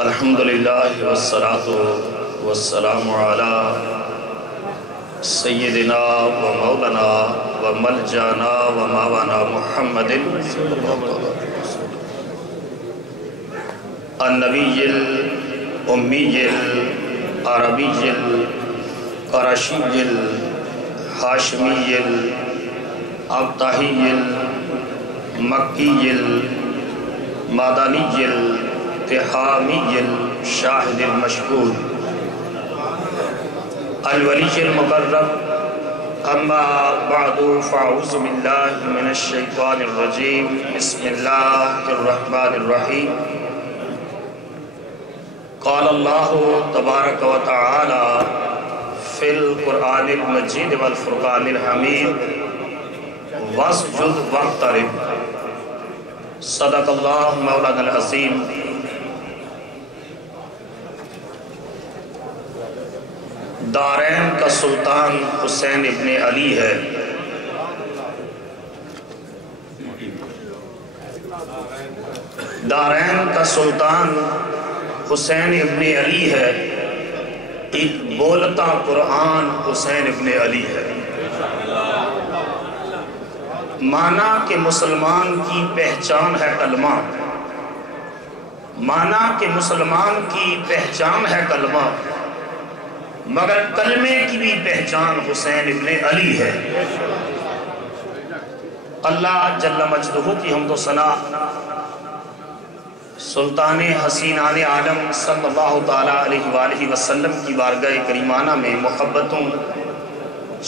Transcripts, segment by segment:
الحمدللہ والصلاة والسلام علی سیدنا و مولانا و ملجانا و ماوانا محمد النبی الامی العربی القرشی الحاشمی الابتحی المکی المدنی التحامی الشاہد المشہور الولی المقرب اما بعد فاعوذ باللہ من الشیطان الرجیم بسم اللہ الرحمن الرحیم قال اللہ تبارک و تعالی فی القرآن المجید والفرقان الحمید واسجد واقترب صدق اللہ مولانا العظیم۔ دارین کا سلطان حسین ابن علی ہے، دارین کا سلطان حسین ابن علی ہے، ایک بولتا قرآن حسین ابن علی ہے۔ مانا کہ مسلمان کی پہچان ہے کلمہ، مانا کہ مسلمان کی پہچان ہے کلمہ، مگر کلمے کی بھی پہچان حسین ابن علی ہے۔ اللہ جل مجدہ کی حمد و ثنا سلطان حسینان عالم صلی اللہ تعالیٰ علیہ وآلہ وسلم کی بارگاہ کریمانہ میں محبتوں،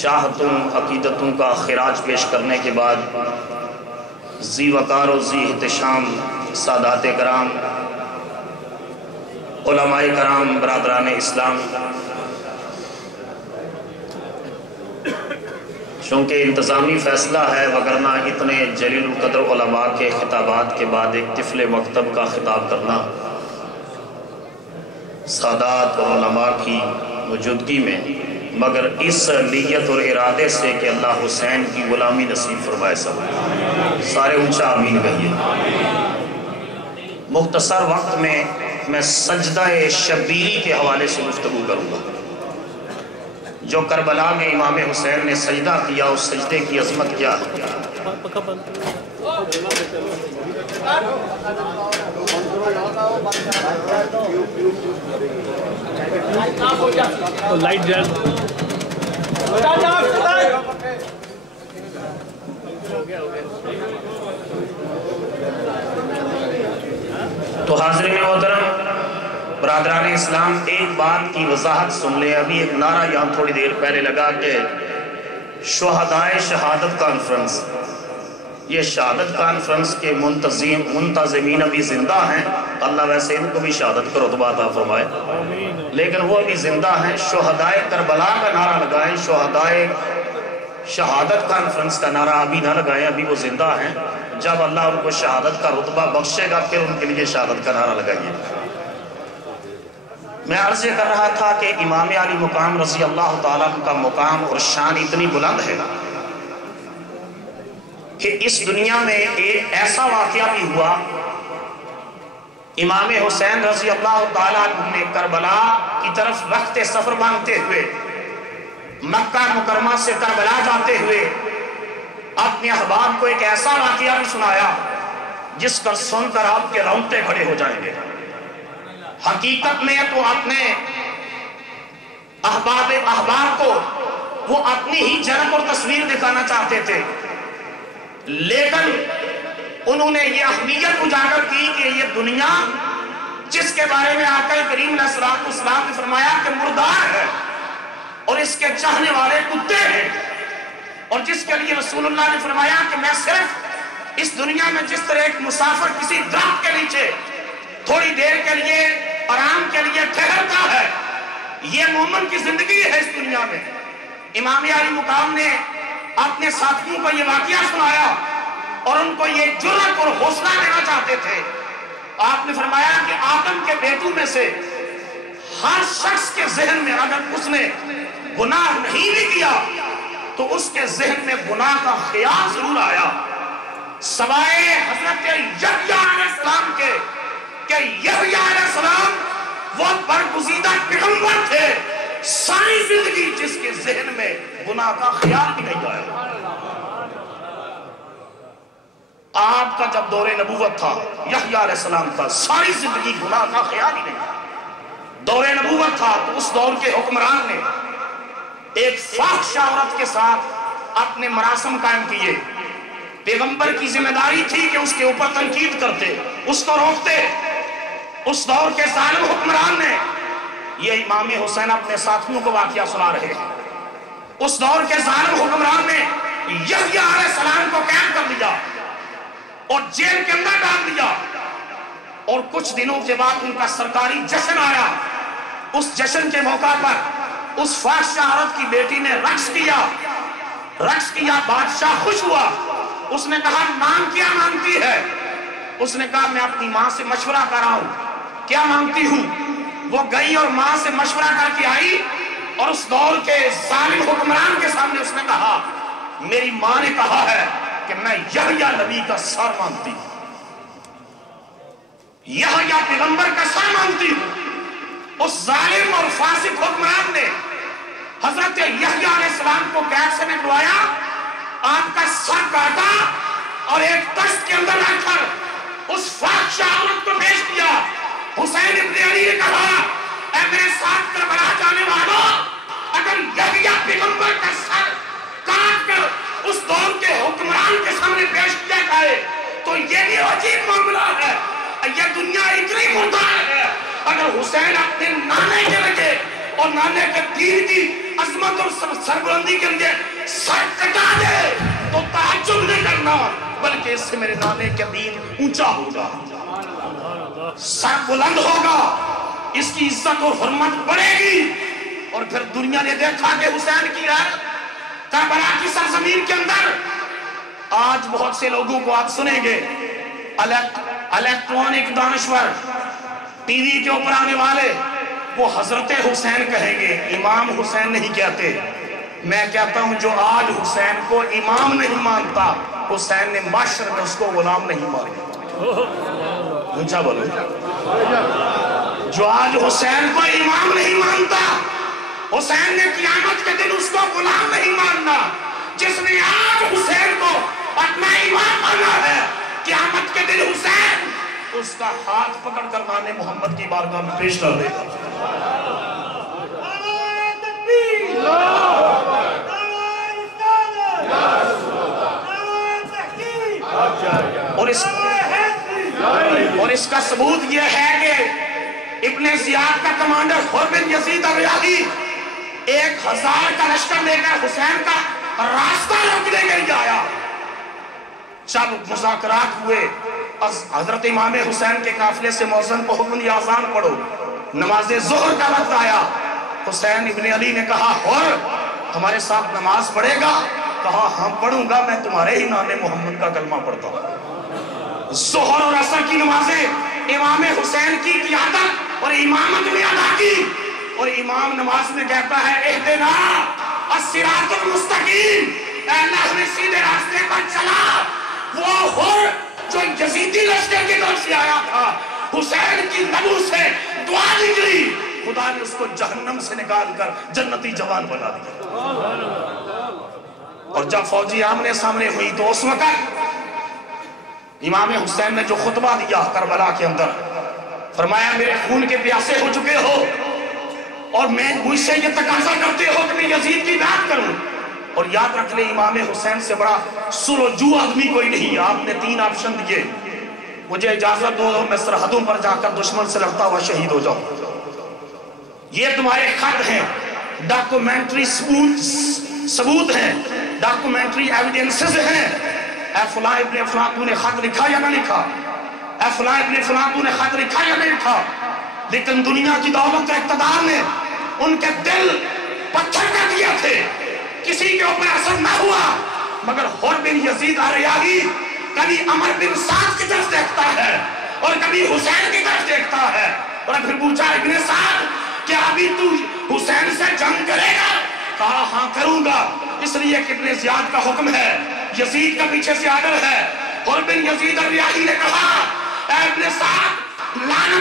چاہتوں، عقیدتوں کا خراج پیش کرنے کے بعد ذی وقار و ذی احتشام سادات کرام، علماء کرام، برادران اسلام، چونکہ انتظامی فیصلہ ہے، وگرنہ اتنے جلیل القدر علماء کے خطابات کے بعد ایک طفل مکتب کا خطاب کرنا سادات اور علماء کی موجودگی میں، مگر اس نیت اور ارادے سے کہ اللہ حسین کی غلامی نصیب فرمائے۔ سب سارے اونچا آمین کہیے۔ مختصر وقت میں سجدہ شبیری کے حوالے سے گفتگو کروں گا۔ جو کربلا میں امام حسین نے سجدہ کیا، اس سجدے کی عظمت کیا ہے؟ لائٹ جل تو حاضرین محترم، برادران اسلام، ایک بات کی وضاحت سن لیں۔ ابھی ایک نعرہ یہاں تھوڑی دیر پہلے لگا کہ شہدائے شہادت کانفرنس، یہ شہادت کانفرنس کے منتظمین ابھی زندہ ہیں۔ اللہ ویسے ان کو بھی شہادت کا رتبہ عطا فرمائے، لیکن وہ ابھی زندہ ہیں۔ شہدائے کربلا کا نعرہ لگائیں، شہدائے شہادت کانفرنس کا نعرہ ابھی نہ لگائیں، ابھی وہ زندہ ہیں۔ جب اللہ ان کو شہادت کا رتبہ بخشے گا پھر ان کے لیے شہادت کا نعرہ لگائیے۔ میں عرض کر رہا تھا کہ امام علی مقام رضی اللہ تعالیٰ کا مقام اور شان اتنی بلند ہے کہ اس دنیا میں ایک ایسا واقعہ بھی ہوا۔ امام حسین رضی اللہ تعالیٰ نے کربلا کی طرف رخت سفر مانگتے ہوئے مکہ مکرمہ سے کربلا جاتے ہوئے اپنے احباب کو ایک ایسا واقعہ بھی سنایا جس کا سن کر آپ کے رونگٹے کھڑے ہو جائیں گے۔ حقیقت میں تو اپنے احباب کو وہ اپنی ہی جھلک اور تصویر دکھانا چاہتے تھے، لیکن انہوں نے یہ اہمیت اجاگر کی کہ یہ دنیا جس کے بارے میں آقا کریم علیہ السلام نے فرمایا کہ مردار ہے اور اس کے چاہنے والے کتے ہیں، اور جس کے لیے رسول اللہ نے فرمایا کہ میں صرف اس دنیا میں جس طرح ایک مسافر کسی درخت کے نیچے تھوڑی دیر کے لیے آرام کے لیے ٹھہرتا ہے، یہ مومن کی زندگی ہے اس دنیا میں۔ امام علی مقام نے اپنے ساتھیوں کو یہ واقعہ سنایا اور ان کو یہ جرأت اور حوصلہ دینا چاہتے تھے۔ آپ نے فرمایا کہ آدم کے بیٹوں میں سے ہر شخص کے ذہن میں اگر اس نے گناہ نہیں بھی کیا تو اس کے ذہن میں گناہ کا خیال ضرور آیا، سوائے حضرت یحییٰ علیہ السلام کے کہ کہ یحییٰ علیہ السلام وہ برگزیدہ پیغمبر تھے، ساری زندگی جس کے ذہن میں گناہ کا خیال بھی نہیں آیا۔ آپ کا جب دور نبوت تھا، یحییٰ علیہ السلام کا ساری زندگی گناہ کا خیال ہی نہیں آیا۔ دور نبوت تھا تو اس دور کے حکمران نے ایک فاحشہ عورت کے ساتھ اپنے مراسم قائم کیے۔ پیغمبر کی ذمہ داری تھی کہ اس کے اوپر تنقید کرتے، اس کو روکتے۔ اس دور کے ظالم حکمران نے، یہ امام حسین اپنے ساتھیوں کو واقعہ سنا رہے ہیں، اس دور کے ظالم حکمران نے یحییٰ علیہ السلام کو قید کر دیا اور جیل کے اندر ڈال دیا، اور کچھ دنوں کے بعد ان کا سرکاری جشن آیا۔ اس جشن کے موقع پر اس فاحشہ عورت کی بیٹی نے رقص کیا، بادشاہ خوش ہوا۔ اس نے کہا نام کیا مانگتی ہے؟ اس نے کہا میں اپنی ماں سے مشورہ کر رہا ہوں، کیا مانگتی ہوں؟ وہ گئی اور ماں سے مشورہ کر کے آئی، اور اس دور کے ظالم حکمران کے سامنے اس نے کہا میری ماں نے کہا ہے کہ میں یحییٰ نبی کا سر مانگتی ہوں، یحییٰ پیغمبر کا سر مانگتی ہوں۔ اس ظالم اور فاسق حکمران نے حضرت یحییٰ علیہ السلام کو قید سے نکلوایا، آپ کا سر کاٹا اور ایک تشت کے اندر رکھ کر اس فاحشہ عورت کو پیش کیا۔ حسین ابن علی نے کہا اے میرے ساتھ کربلا جانے والوں، اگر یحییٰ پیغمبر کا سر کاٹ کر اس دور کے حکمران کے سامنے پیش کیا جائے تو یہ بھی عجیب معاملہ ہے، یہ دنیا اتنی مردار ہے۔ اگر حسین اپنے نانے کے لگے اور نانے کے دین کی عظمت اور سربلندی کے لیے سر کٹا دے تو تعجب نہیں کرنا، بلکہ اس سے میرے نانے کا دین اونچا ہوگا، سر بلند ہوگا، اس کی عزت اور حرمت بڑھے گی۔ اور پھر دنیا نے دیکھا کہ حسین کی غیرت کربلا کی سرزمین کے اندر۔ آج بہت سے لوگوں کو آپ سنیں گے، الیکٹرانک دانشور، ٹی وی کے اوپر آنے والے، وہ حضرت حسین کہیں گے، امام حسین نہیں کہتے۔ میں کہتا ہوں جو آج حسین کو امام نہیں مانتا، حسین نے معاشر میں اس کو غلام نہیں مانا۔ اونچا بولو۔ جو آج حسین کو امام نہیں مانتا، حسین نے قیامت کے دن اس کو غلام نہیں ماننا۔ جس نے آج حسین کو اپنا امام مانا ہے، قیامت کے دن حسین اس کا ہاتھ پکڑ کر نانے محمد کی بارگاہ میں پیش کر دے گا۔ اور اس کا ثبوت یہ ہے کہ ابن زیاد کا کمانڈر حر بن یزید الریاحی 1000 کا لشکر لے کر حسین کا راستہ روکنے کے لیے آیا۔ جب مذاکرات ہوئے، حضرت امام حسین کے قافلے سے مؤذن کو حکم دیا اذان پڑھو، نماز ظہر کا وقت آیا۔ حسین ابن علی نے کہا حر ہمارے ساتھ نماز پڑھے گا؟ کہا ہاں پڑھوں گا، میں تمہارے ہی نام محمد کا کلمہ پڑھتا ہوں۔ ظہر اور عصر کی نمازیں امام حسین کی قیادت اور امامت میں ادا کی، اور امام نماز میں کہتا ہے اہدنا الصراط المستقیم، اے اللہ ہمیں سیدھے راستے پر چلا۔ وہ حر جو یزیدی لشکر کی طرف سے آیا تھا، حسین کی نبو سے دعا نکلی، خدا نے اس کو جہنم سے نکال کر جنتی جوان بنا دیا۔ اور جب فوجی آمنے سامنے ہوئی تو اس وقت امام حسین نے جو خطبہ دیا کربلا کے اندر، فرمایا میرے خون کے پیاسے ہو چکے ہو اور مجھ سے یہ تقاضا کرتے ہو کہ میں یزید کی بیعت کروں، اور یاد رکھ لیں امام حسین سے بڑا سلوجو آدمی کوئی نہیں۔ آپ نے 3 آپشن دیے، مجھے اجازت دو میں سرحدوں پر جا کر دشمن سے لڑتا ہوا شہید ہو جاؤں، یہ تمہارے خط ہیں، ڈاکومنٹری ثبوت ہیں، ڈاکومنٹری ایویڈنسز ہیں، اے فلاں ابن فلاں تو نے خط لکھا یا نہ لکھا، اے فلاں ابن فلاں تو نے خط لکھا یا نہیں لکھا۔ لیکن دنیا کی دولت و اقتدار نے ان کے دل پتھر کر دیا تھے، کسی کے اوپر اثر نہ ہوا، مگر حر بن یزید الریاحی کبھی عمر بن سعد کی طرف دیکھتا ہے اور کبھی حسین کی طرف دیکھتا ہے، اور پھر پوچھا ابن سعد کیا ابھی تو حسین سے جنگ کرے گا؟ کہا ہاں کروں گا، اس لیے کہ ابن زیاد کا حکم ہے، یزید کا پیچھے سے آرڈر ہے۔ حر بن یزید الریاحی نے کہا اے ابن سعد لعنت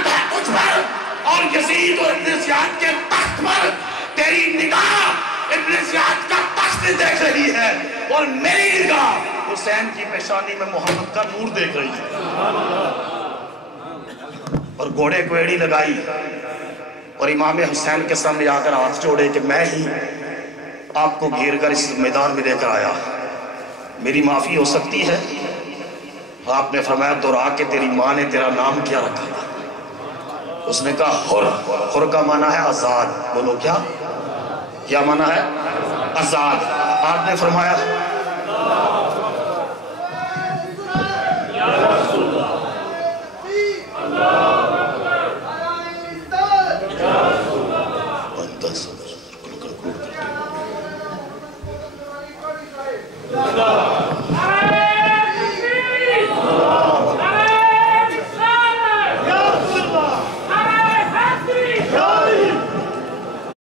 زیاد کے تخت پر تیری نگاہ ابن زیاد کا تخت دیکھ رہی ہے اور میری نگاہ حسین کی پیشانی میں محمد کا نور دیکھ رہی ہے. اور گھوڑے کو ایڑی لگائی اور امام حسین کے سامنے آ کر ہاتھ جوڑے کہ میں ہی آپ کو گھیر کر اس میدان میں دے کر آیا, میری معافی ہو سکتی ہے؟ آپ نے فرمایا دورا کہ تیری ماں نے تیرا نام کیا رکھا تھا؟ اس نے کہا حر. حر کا معنی ہے آزاد. بولو کیا معنی ہے؟ آزاد. آپ نے فرمایا